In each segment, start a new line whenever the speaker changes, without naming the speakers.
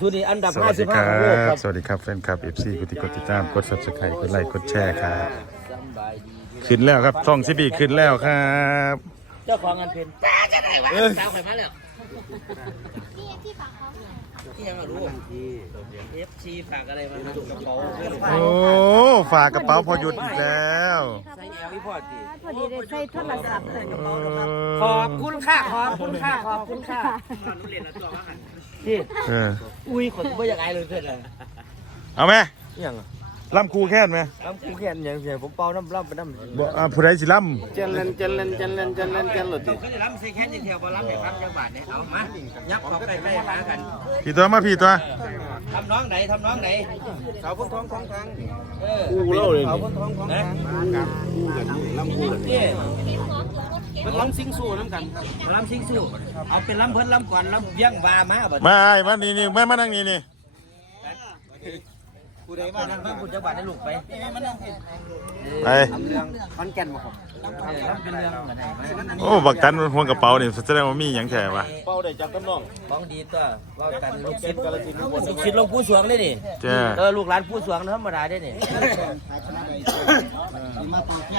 สุดนี่อันดับ
สวัสดีค
55
รั
ของโลกครับ
บ สวัสดีครับแฟนคลับ FC กดติดกดติดตาม กด subscribe กดไลค์ กดแชร์ครับ
สำบายดี
ขึ้นแล้วครับช่องซีบีขึ้นแล้วครับ
เจ้าของงานเพลงป้าจะได้วะสาวไข่มาแล้วที่ยังไม่รู้เอฟซีฝากอะไรมาจุกกระเป๋าเพื่อน
โอ้ ฝากกระเป๋าพอหยุดอีกแล้ว
ใส่แอลอีพอร์ตดิ
พอดีได้ใช้โทรศัพท์เลย
ขอบคุณค่ะขอบคุณค่ะขอบคุณค่ะ ที่
เออ
อุ้ยขนไม่อยากอายเลยเพื่อนเลย
เอาไหม
ยัง
ล่ำครูแค่นไหม
น้ำกูแค่นยังเสียผมเป่าน้ำร่ำไปน้ำ
บ่อ่าผู้ใดสิล่
เจนเลนเจนเลนเจนเลนเจนเลนเจนหลุดดิ
ก็จะรับซีแค่ยังเทียวบอลรับแบบพันจังบาทเนี่ยเอามายับของใกล้ๆหากันำ
พี่ตัวมาพี่ตัว
ทำน้องไหนทำน้องไหน
สาวพ้นท้องท้องทาง
เออ
กูเล่าเลย
สาวพ้นท้องท้องนะ
กูกันนี่ลำกูกัน
นี่
เป็นลำซิงสู้น้ำกัน
ลำซิงสู้เอาเป็นลำเพิ่นลำก่อนลำเบี้ยงวามาบัด
มาไอ้มานี่นี่มามานั่งนี่นี่
ผู้ใดมานั่งฟังคุณจังหวัดได้ลูกไป
ไป
เรื่องคอนแก่นบ่ครับ
เออลำเป็นเรื่องเหมือนไหน
โอ้บักกันห่วงกระเป๋านี่แสดงว่ามีหยังแค่วะ
เป้าได้จับกับน้อง
ของดีตัวว่ากันลูกศิษย์ลูกศิษย์หลวงปู่สวงเลยนี่
เจ้า
เออลูกหลานปู่สวงธรรมดาได้นี่
มาต่อแค่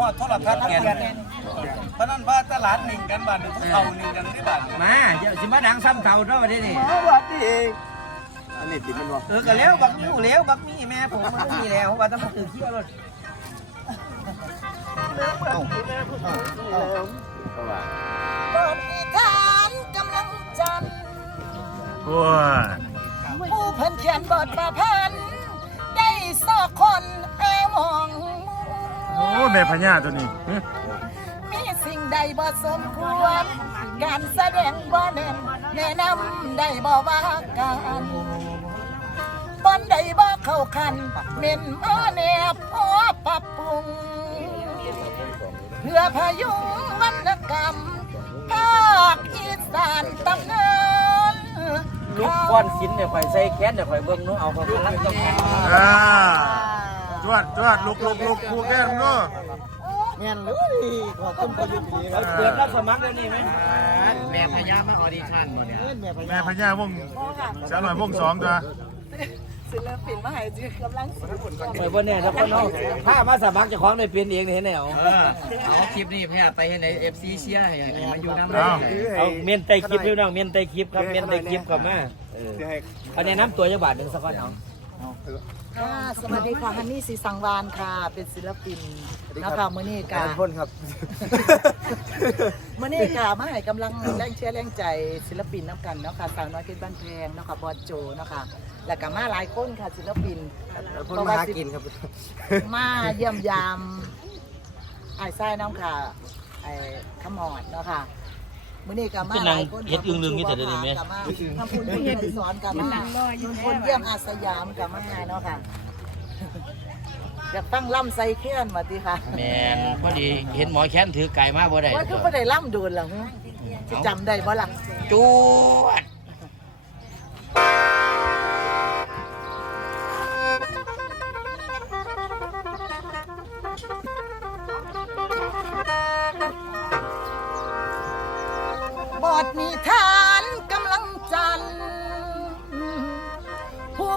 พ่อโทรทัศน์แกน
เพราะนั้นว่าตลาดหนึ่งกันบ้านหนึ่งเขาหนึ่งกันที่บ้าน
มาเดี๋ยวสิมาดังซ้ำเท่าเนาะวันนี้นี่
วัดนี่เองอันนี้ติดมันบ่
เออก็แล้วบักหมูแล้วบักมีแม่ผมมันมีแล้วว่าต้องมาตื่นเที่ยวรถ
บทนิทานกำลังจันทร์
ว้า
ผู้เพิ่นเขียนบทประพันธ์ได้สอกคนเอมอง
โอ้แม่พญาตัวนี้หึ
มีสิ่งใดบ่สมควร การแสดงบ่แน่นแนะนำได้บ่ว่ากันบอนใดบ่เข้าคันเม่นมาแนบพอปรับปรุง เพื่อพยุงวรรณกรรมภาคอีสานตำนาน
ลูกก้อนสินเนี่ยข่อยใส่แขนเนี่ยข่อยเบิ่งนู้เอาของพลังต้องแขน
อ่า จวดจวดลุกลุกลุกครูแค่นก็
แม่นเลยขอบคุณประยุทธ์ดีค
เรา
รับ
เปิดรับสมัครแล้วนี่ไหม
แม่พญามาออดิชั่นบ่เนี่ยแม่พ
แม่
ญา
พญาวงสาวหน่อยวงสองตัว
ศิลปินมาให้จืกำลังสิ
ข่อยบ่แน่ถ้าคนเฮาถ้ามาสมัครเจ้าของได้เป็นเองนี่เห็นแนว
เอาคลิปนี้แพ้ไปให้ในเอฟซีเชียร์ให้มาอยู่น้ำ
เอา
เอาเมียนไตคลิปพี่น้องเมียนไตคลิปครับเมียนไตคลิปเข้ามาเออ
จะให้
เอาแนะนำตัวจังหวัดหนึงสักคนเอา
ค่ะสวัสดีค่ะฮันนี่สีสังวานค่ะ เป็นศิลปินนะคะมื่อนี้กา
พ่นครับ
มื่อนี้กามาให้กำลังแรงเชียร์แรงใจศิลปินน้ำกันเนาะค่ะสาวน้อยเพชรบ้านแพงเนาะค่ะบอสโจเนาะค่ะแล้วก็มาหลายคนค่ะศิลปิน
พ่นมาหากินครับ
มาเยี่ยมยามไอ้ไส้น้องค่ะไอ้ขมอดเนาะค่ะ มื่อนี้ก็มาหลายคน
เฮ็ดอึ้งลึงนี่แต่เดี๋ยวนี้แม่
กับมาทำคุณที่เฮ็ดสอนกับมาคนเยี่ยมอาสยามกับมาเนาะค่ะอยากตั้งล่ำใส่เขียนมาติค่ะ
แมนพอดีเห็นหมอแค้นถือไก่มาบ่ได้
ว่าคือไม่ได้ล่ำโดนหรอจะจำได้บ่ล่ะ
จวด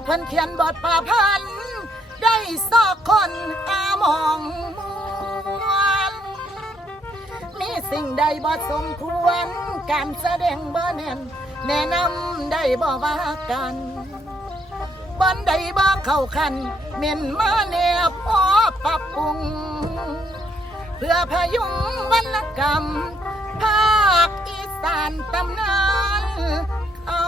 เพันเขียนบทประพันธ์ ได้สอกคนอามองมวนมีสิ่งใดบ่สมควร การแสดงบ่แน่นแนะนำได้บ่ว่ากันบอนใดบ่เข้าคันเม่นมาแนบพอปรับปรุง เพื่อพยุงวรรณกรรม ภาคอีสานตำนานเขา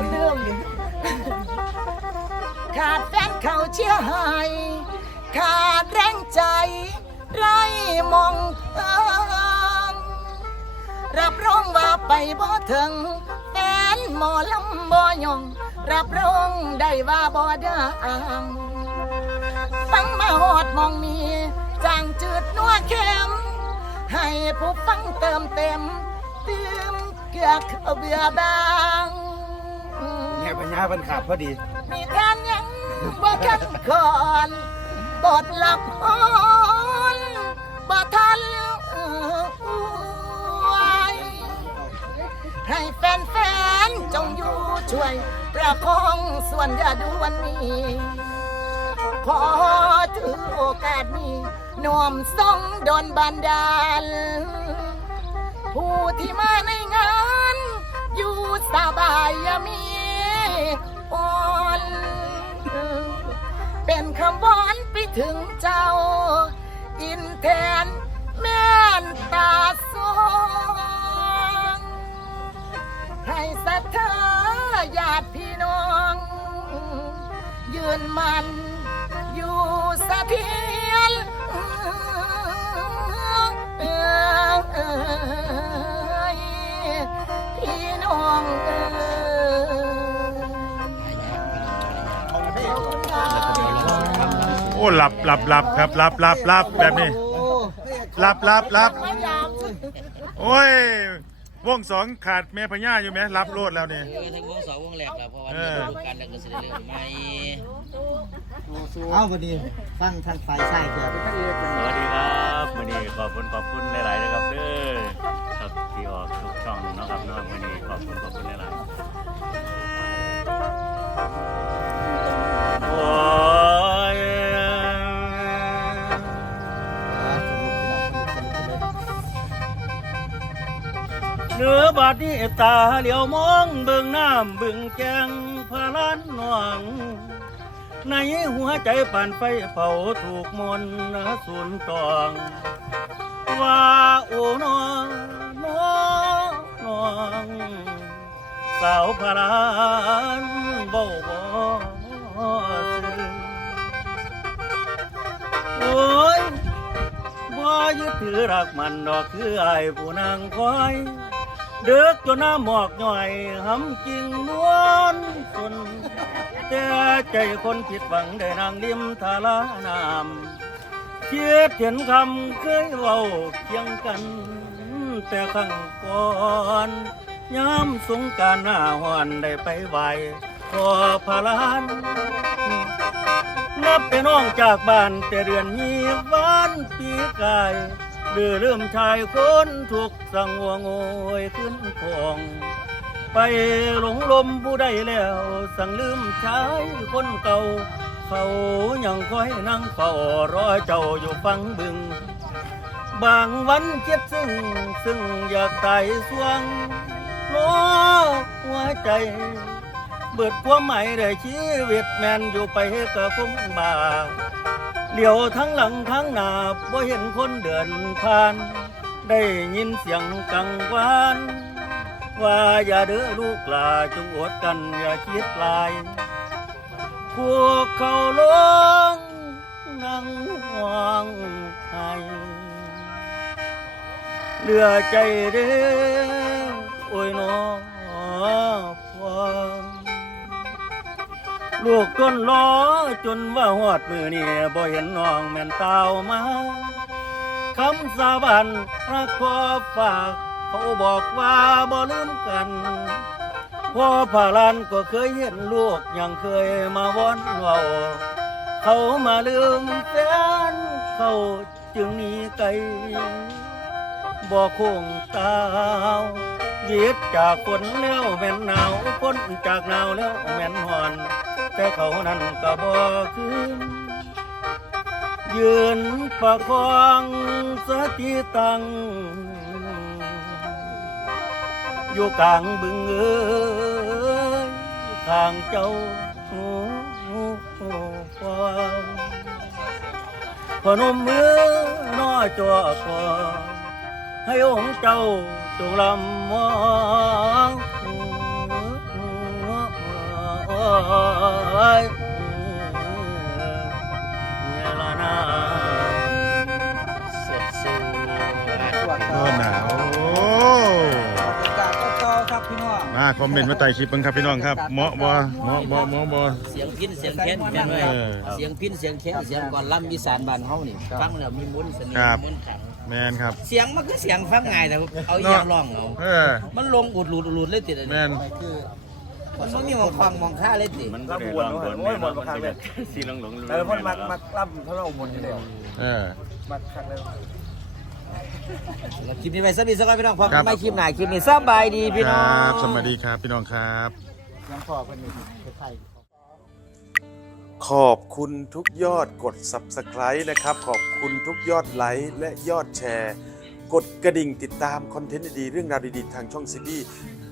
มันเรื่องดิขาดแฟนเขาเชื่อหายขาดแรงใจ ไรมองทางรับรองว่าไปบ่ถึงแฟนหมอลำบ่ยองรับรองได้ว่าบ่ดังฟังมาหอดมองมีจางจืดนัวเค็มให้ผู้ฟังเติมเต็มเติมเกลือเข้าเบื่อบาง
แม่พญาเป็นขาดพอดี
มีทานยังบ่ทันคอนบทหลับพอนบ่ทันเอ่ยให้แฟนๆจงอยู่ช่วย ประคองส่วนอยาดูวันนี้ ขอถือโอกาสนี้น้อมส่งโดนบันดาล ผู้ที่มาในงาน อยู่สบายอย่ามี อ่อนเป็นคำวอนไปถึงเจ้า อินแทนแม่นตาสองให้ศรัทธาญาติพี่น้อง ยืนมันอยู่สะเทียนพี่น้องเอ
โอ้หลับหลับหลับครับหลับหลับหลับแบบนี้หลับหลับหลับ
พยายาม
โอ้ยวงสองขาดแม่พญาอยู่ไหมรับโลดแล้วนี่
เออทั้งวงสองวงแรกแล้วเพราะว่า
เอ
มี
อ
ฤดูกาลแล้วก็สิได้เริ่มใหม่
เอาวันนี้ฟังทางฝ่ายชายเกิด
สวัสดีครับ บาดนี้ตาเหลียวมองเบิ่งน้ำเบิ่งแกงพาลานหนองในหัวใจปั่นไฟเผาถูกมนต์สูนตอง ว่าโอ้น้องน้องน้องสาวพารานบ่บ่ซื้อโอ้ยบ่ยึดถือรักมันดอกคือไอ้ายผู้นางคอย เด็กจนน้ำหมอกหน่อยหำจริงนวลสนแต่ใจคนผิดหวังได้นางริมทาลานามเชียดเห็นคำเคยเว้าเคียงกัน แต่ครั้งก่อนยามสงการหน้าหอนได้ไปไหวพอพาลานนับแต่น้องจากบ้านแต่เดือนนี้วันปีกาย เดือเริ่มชายคนถูกสังวงโอยขึ้นพองไปหลงลมผู้ใดแล้ว สั่งลืมชายคนเก่า เขายังคอยนั่งเฝ้ารอเจ้าอยู่ฟังบึง บางวันเจ็บซึ่งซึ่งอยากตายสวงโลหัวใจ เบิดความหมายได้ชีวิตแมนอยู่ไปกับคงบา เหลียวทั้งหลังทั้งหน้าบ่เห็นคนเดินผ่าน ได้ยินเสียงกังวาน ว่าอย่าเด้อลูกหลาจงอดกันอย่าคิดลายพวกเขาลงนั่งห่วงไห้เหลือใจเด้อโอ้ยน้อพ ลูกต้นล้อจนว่าหอดมือนี่บ่เห็นน้องแม่นเต้ามาคำสาบานรักขอฝากเขาบอกว่าบ่ลืมกันพ่อผ่าลานก็เคยเห็นลูกยังเคยมาวอนเว้าเขามาลืมแฟนเขาจึงหนีไกลบ่คงตาวยีดจากฝนแล้วแม่นหนาวพ้นจากหนาวแล้วแม่นหอน แต่เขานั้นก็บ่คืนยืนประคองสติตั้งอยู่กลางบึงเอ้ยข้างเจ้าหูฟังพนมมือนอจอคอให้องค์เจ้าจงลำมอง
หนาวโอ้
จากก็จอครับพี่น้อง
มาคอมเมนต์มาใต้คลิปเบังครับพี่น้องครับเหมาะบ่เหมาะบ่เหมาะบ่
เสียงพินเสียงแค้นแม่นเลย
เออ
เสียงพินเสียงแค้นเสียงก่อนล่ำอีสานบ้านเฮานี่ฟังแล้วมีมนต์เสน่
ครั
ห์
บ
มนต์ขลัง
แมนครับ
เสียงมันคือเสียงฟังง่ายแต่เอาอย่างร้องเอา
เออ
มันลงอุดหลุดอุดหลุดเลยติดอัน
แม
นี้
น
คือ
มันมีมองฟังมองค่าเลยสิ
มันบ่ได้ร้องโดนแน่นอนมันจะแบบสีหลงหลง
แต่คนมักมักล่ำทะเลาะบนอยู่แล้ว
เออ
มักคักเลย
คลิปนี้ไปสักนิดสักหน่อยพี่น้องพอ
ครับ
ไม่คลิปไหนคลิปนี้สบายดีพี่
ค
น้อ
รั
ง
บสวัสดีครับพี่น้องครับ
ยังพอเป็นไทย
ขอบคุณทุกยอดกด Subscribe นะครับ ขอบคุณทุกยอดไลค์และยอดแชร์ กดกระดิ่งติดตามคอนเทนต์ดีๆเรื่องราวดีๆ ทางช่องซีบี